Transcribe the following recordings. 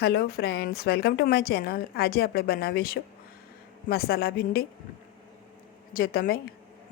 Hello friends, welcome to my channel. आज આપણે બનાવીશું મસાલા ભીંડી। જો તમે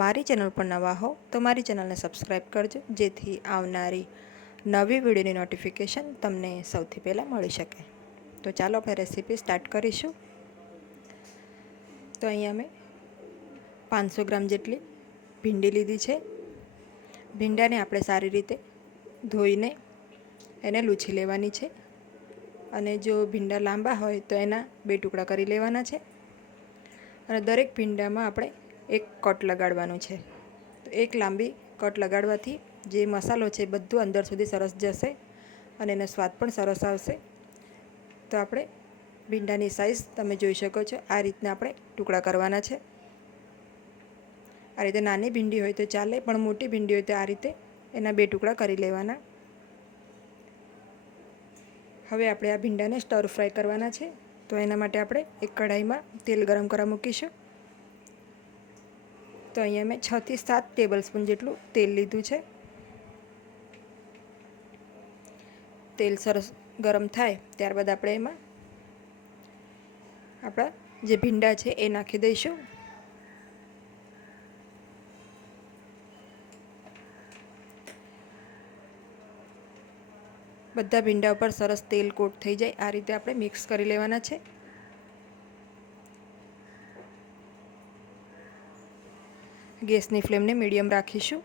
મારી ચેનલ પર નવા હો તો મારી ચેનલને સબસ્ક્રાઈબ કરજો, જેથી આવનારી નવી વિડીયોની નોટિફિકેશન તમને સૌથી પહેલાં મળી શકે। તો ચાલો આપણે રેસીપી સ્ટાર્ટ કરીશું। તો અહીંયા મેં 500 ગ્રામ જેટલી ભીંડી લીધી છે। ભીંડાને આપણે સારી રીતે ધોઈને એને લૂછી લેવાની છે। અને જો ભીંડા લાંબા હોય તો એના 2 ટુકડા કરી લેવાના છે। અને દરેક ભીંડામાં આપણે એક કટ લગાડવાનું છે। તો એક લાંબી કટ લગાડવાથી જે મસાલો છે બધું અંદર સુધી સરસ જશે અને એનો સ્વાદ પણ સરસ આવશે। તો આપણે ભીંડાની સાઈઝ તમે જોઈ શકો છો, આ રીતના આપણે ટુકડા કરવાના છે। આ રીતે નાની ભીંડી હોય તો ચાલે, પણ મોટી ભીંડી હોય તો આ રીતે એના 2 ટુકડા કરી લેવાના। હવે આપણે આ ભીંડાને સ્ટર ફ્રાય કરવાના છે। તો એના માટે આપણે એક કઢાઈમાં તેલ ગરમ કરવા મૂકીશું। તો અહીંયા મેં 6 થી 7 ટેબલ સ્પૂન જેટલું તેલ લીધું છે। તેલ સરસ ગરમ થાય ત્યારબાદ આપણે એમાં આપણા જે ભીંડા છે એ નાખી દઈશું। બધા ભીંડા ઉપર સરસ તેલ કોટ થઈ જાય આ રીતે આપણે મિક્સ કરી લેવાના છે। ગેસની ફ્લેમને મીડિયમ રાખીશું।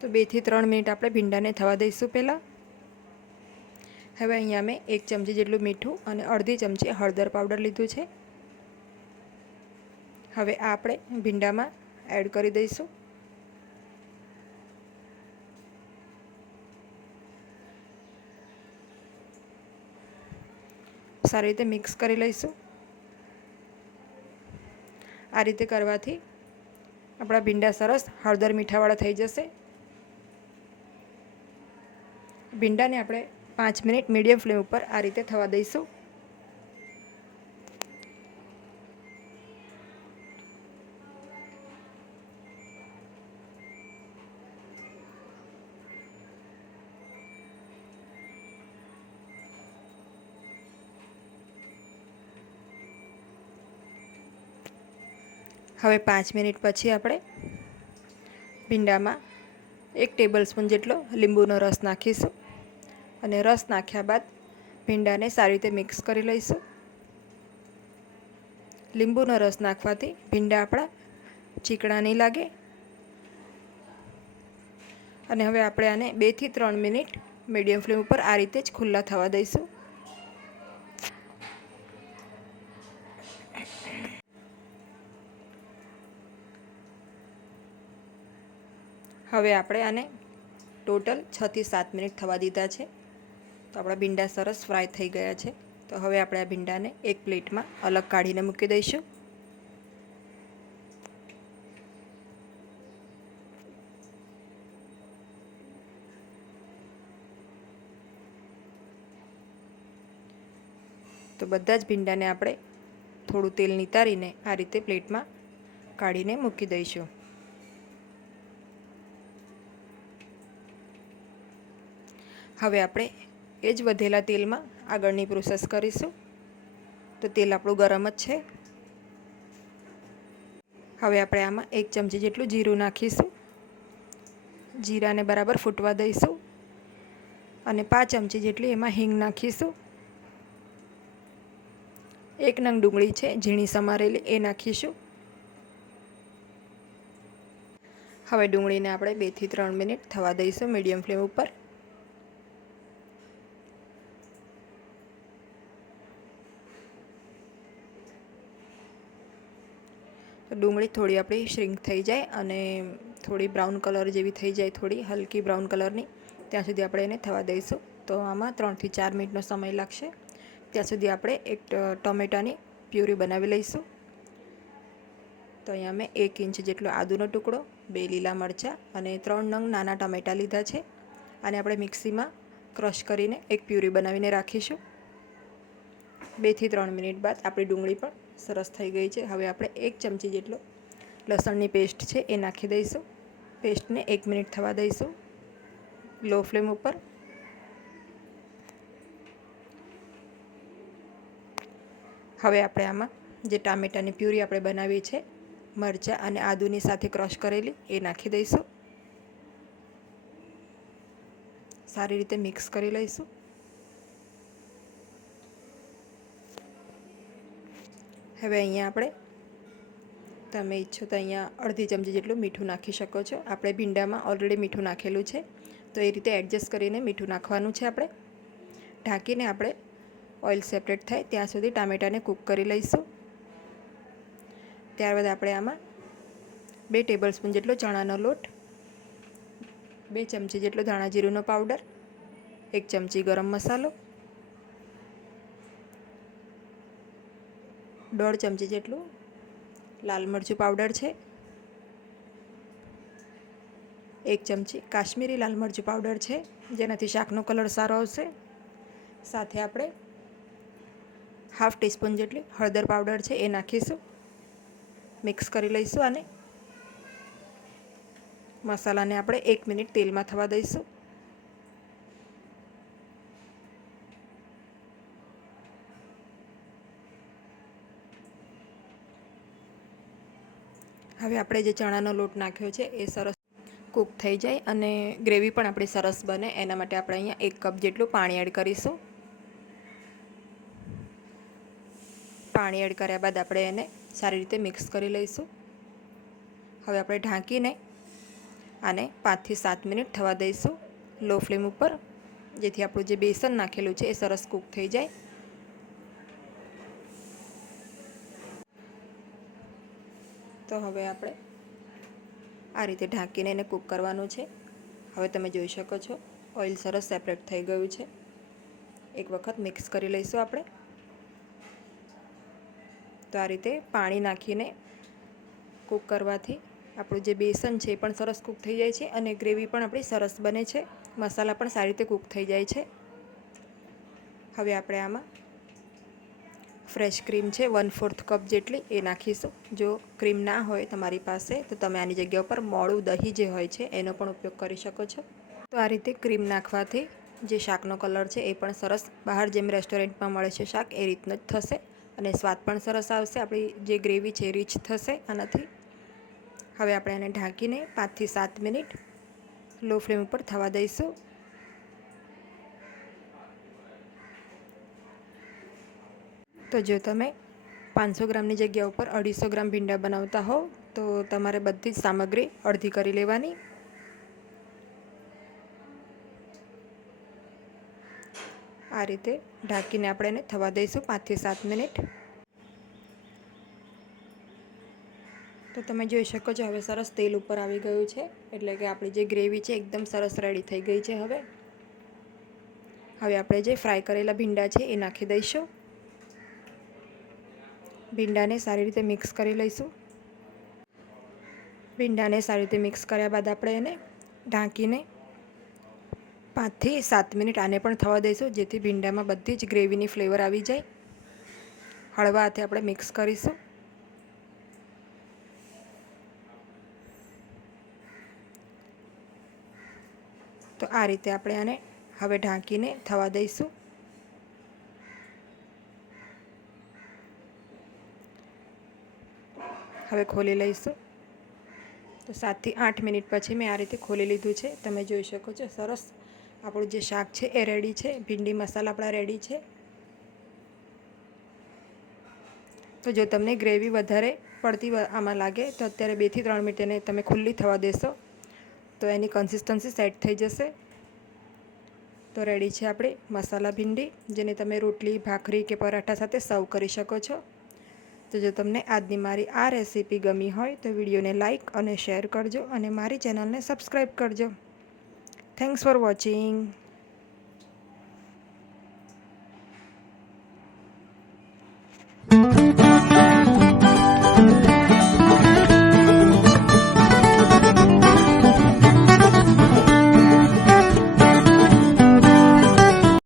તો 2 થી 3 મિનિટ આપણે ભીંડાને થવા દઈશું પહેલાં। હવે અહીંયા મેં 1 ચમચી જેટલું મીઠું અને અડધી ચમચી હળદર પાવડર લીધું છે। હવે આ આપણે ભીંડામાં એડ કરી દઈશું। સારી રીતે મિક્સ કરી લઈશું। આ રીતે કરવાથી આપણા ભીંડા સરસ હળદર મીઠાવાળા થઈ જશે। ભીંડાને આપણે 5 મિનિટ મીડિયમ ફ્લેમ ઉપર આ રીતે થવા દઈશું। હવે 5 મિનિટ પછી આપણે ભીંડામાં 1 ટેબલ સ્પૂન જેટલો લીંબુનો રસ નાખીશું। અને રસ નાખ્યા બાદ ભીંડાને સારી રીતે મિક્સ કરી લઈશું। લીંબુનો રસ નાખવાથી ભીંડા આપણા ચીકણા નહીં લાગે। અને હવે આપણે આને 2 થી 3 મિનિટ મીડિયમ ફ્લેમ ઉપર આ રીતે જ ખુલ્લા થવા દઈશું। હવે આપણે આને ટોટલ 6 થી 7 મિનિટ થવા દીધા છે। તો આપણા ભીંડા સરસ ફ્રાય થઈ ગયા છે। તો હવે આપણે આ ભીંડાને એક પ્લેટમાં અલગ કાઢીને મૂકી દઈશું। તો બધા જ ભીંડાને આપણે થોડું તેલ નિતારીને આ રીતે પ્લેટમાં કાઢીને મૂકી દઈશું। હવે આપણે એ જ વધેલા તેલમાં આગળની પ્રોસેસ કરીશું। તો તેલ આપણું ગરમ જ છે। હવે આપણે આમાં 1 ચમચી જેટલું જીરું નાખીશું। જીરાને બરાબર ફૂટવા દઈશું અને 5 ચમચી જેટલી એમાં હિંગ નાખીશું। 1 નંગ ડુંગળી છે ઝીણી સમારેલી એ નાખીશું। હવે ડુંગળીને આપણે 2 થી 3 મિનિટ થવા દઈશું મીડિયમ ફ્લેમ ઉપર। તો ડુંગળી થોડી આપણી શ્રિંક થઈ જાય અને થોડી બ્રાઉન કલર જેવી થઈ જાય, થોડી હલકી બ્રાઉન કલરની, ત્યાં સુધી આપણે એને થવા દઈશું। તો આમાં 3 થી 4 મિનિટનો સમય લાગશે। ત્યાં સુધી આપણે એક ટમેટાની પ્યુરી બનાવી લઈશું। તો અહીંયા મેં 1 ઇંચ જેટલો આદુનો ટુકડો, 2 લીલા મરચાં અને 3 નંગ નાના ટમેટાં લીધા છે। અને આપણે મિક્સીમાં ક્રશ કરીને એક પ્યુરી બનાવીને રાખીશું। 2 થી 3 મિનિટ બાદ આપણી ડુંગળી પણ સરસ થઈ ગઈ છે. હવે આપણે 1 ચમચી જેટલો લસણની પેસ્ટ છે એ નાખી દઈશું. પેસ્ટને 1 મિનિટ થવા દઈશું લો ફ્લેમ ઉપર. હવે આપણે આમાં જે ટામેટાની પ્યુરી આપણે બનાવી છે, મરચાં અને આદુની સાથે ક્રશ કરેલી, એ નાખી દઈશું. સારી રીતે મિક્સ કરી લઈશું. હવે અહીંયા આપણે તમે ઈચ્છો તો અહીંયા અડધી ચમચી જેટલું મીઠું નાખી શકો છો. આપણે ભીંડામાં ઓલરેડી મીઠું નાખેલું છે, તો એ રીતે એડજસ્ટ કરીને મીઠું નાખવાનું છે. આપણે ઢાંકીને આપણે ઓઇલ સેપરેટ થાય ત્યાં સુધી ટામેટાને કૂક કરી લઈશું. ત્યારબાદ આપણે આમાં 2 ટેબલસ્પૂન જેટલો ચણાનો લોટ, 2 ચમચી જેટલો ધાણા જીરુંનો પાવડર, 1 ચમચી ગરમ મસાલો, 1.5 ચમચી જેટલું લાલ મરચું પાવડર છે, 1 ચમચી કાશ્મીરી લાલ મરચું પાવડર છે, જેનાથી શાકનો કલર સારો આવશે. સાથે આપણે 1/2 ટીસ્પૂન જેટલી હળદર પાવડર છે એ નાખીશું. મિક્સ કરી લઈશું આને. મસાલાને આપણે 1 મિનિટ તેલમાં થવા દઈશું. હવે આપણે જે ચણાનો લોટ નાખ્યો છે એ સરસ કૂક થઈ જાય અને ગ્રેવી પણ આપણી સરસ બને, એના માટે આપણે અહીંયા 1 કપ જેટલું પાણી એડ કરીશું. પાણી એડ કર્યા બાદ આપણે એને સારી રીતે મિક્સ કરી લઈશું. હવે આપણે ઢાંકીને આને 5 થી 7 મિનિટ થવા દઈશું લો ફ્લેમ ઉપર, જેથી આપણું જે બેસન નાખેલું છે એ સરસ કૂક થઈ જાય. તો હવે આપણે આ રીતે ઢાંકીને એને કૂક કરવાનું છે. હવે તમે જોઈ શકો છો ઓઇલ સરસ સેપરેટ થઈ ગયું છે. એક વખત મિક્સ કરી લઈશું આપણે. તો આ રીતે પાણી નાખીને કૂક કરવાથી આપણું જે બેસન છે એ પણ સરસ કૂક થઈ જાય છે અને ગ્રેવી પણ આપણી સરસ બને છે. મસાલા પણ સારી રીતે કૂક થઈ જાય છે. હવે આપણે આમાં ફ્રેશ ક્રીમ છે 1/4 કપ જેટલી એ નાખીશું. જો ક્રીમ ના હોય તમારી પાસે તો તમે આની જગ્યા ઉપર મોળું દહીં જે હોય છે એનો પણ ઉપયોગ કરી શકો છો. તો આ રીતે ક્રીમ નાખવાથી જે શાકનો કલર છે એ પણ સરસ બહાર જેમ રેસ્ટોરન્ટમાં મળે છે શાક એ રીતનું જ થશે અને સ્વાદ પણ સરસ આવશે. આપણી જે ગ્રેવી છે રીચ થશે આનાથી. હવે આપણે એને ઢાંકીને 5 થી 7 મિનિટ લો ફ્લેમ ઉપર થવા દઈશું. તો જો તમે 500 ગ્રામની જગ્યા ઉપર 250 ગ્રામ ભીંડા બનાવતા હોવ તો તમારે બધી જ સામગ્રી અડધી કરી લેવાની. આ રીતે ઢાંકીને આપણે એને થવા દઈશું 5 થી 7 મિનિટ. તો તમે જોઈ શકો છો હવે સરસ તેલ ઉપર આવી ગયું છે, એટલે કે આપણી જે ગ્રેવી છે એકદમ સરસ રેડી થઈ ગઈ છે. હવે આપણે જે ફ્રાય કરેલા ભીંડા છે એ નાખી દઈશું. ભીંડાને સારી રીતે મિક્સ કરી લઈશું. ભીંડાને સારી રીતે મિક્સ કર્યા બાદ આપણે એને ઢાંકીને 5 થી 7 મિનિટ આને પણ થવા દઈશું, જેથી ભીંડામાં બધી જ ગ્રેવીની ફ્લેવર આવી જાય. હળવા હાથે આપણે મિક્સ કરીશું. તો આ રીતે આપણે આને હવે ઢાંકીને થવા દઈશું. હવે ખોલી લઈશું. તો 7 થી 8 મિનિટ પછી મેં આ રીતે ખોલી લીધું છે. તમે જોઈ શકો છો સરસ આપણું જે શાક છે એ રેડી છે. ભીંડી મસાલા આપણા રેડી છે. તો જો તમને ગ્રેવી વધારે પડતી આમાં લાગે તો અત્યારે 2 થી 3 મિનિટ એને તમે ખુલ્લી થવા દેશો તો એની કન્સિસ્ટન્સી સેટ થઈ જશે. તો રેડી છે આપણી મસાલા ભીંડી, જેને તમે રોટલી, ભાખરી કે પરાઠા સાથે સર્વ કરી શકો છો. તો જો તમને આજની મારી આ રેસીપી ગમી હોય તો વિડીયોને લાઇક અને શેર કરજો અને મારી ચેનલને સબસ્ક્રાઈબ કરજો. Thanks for watching.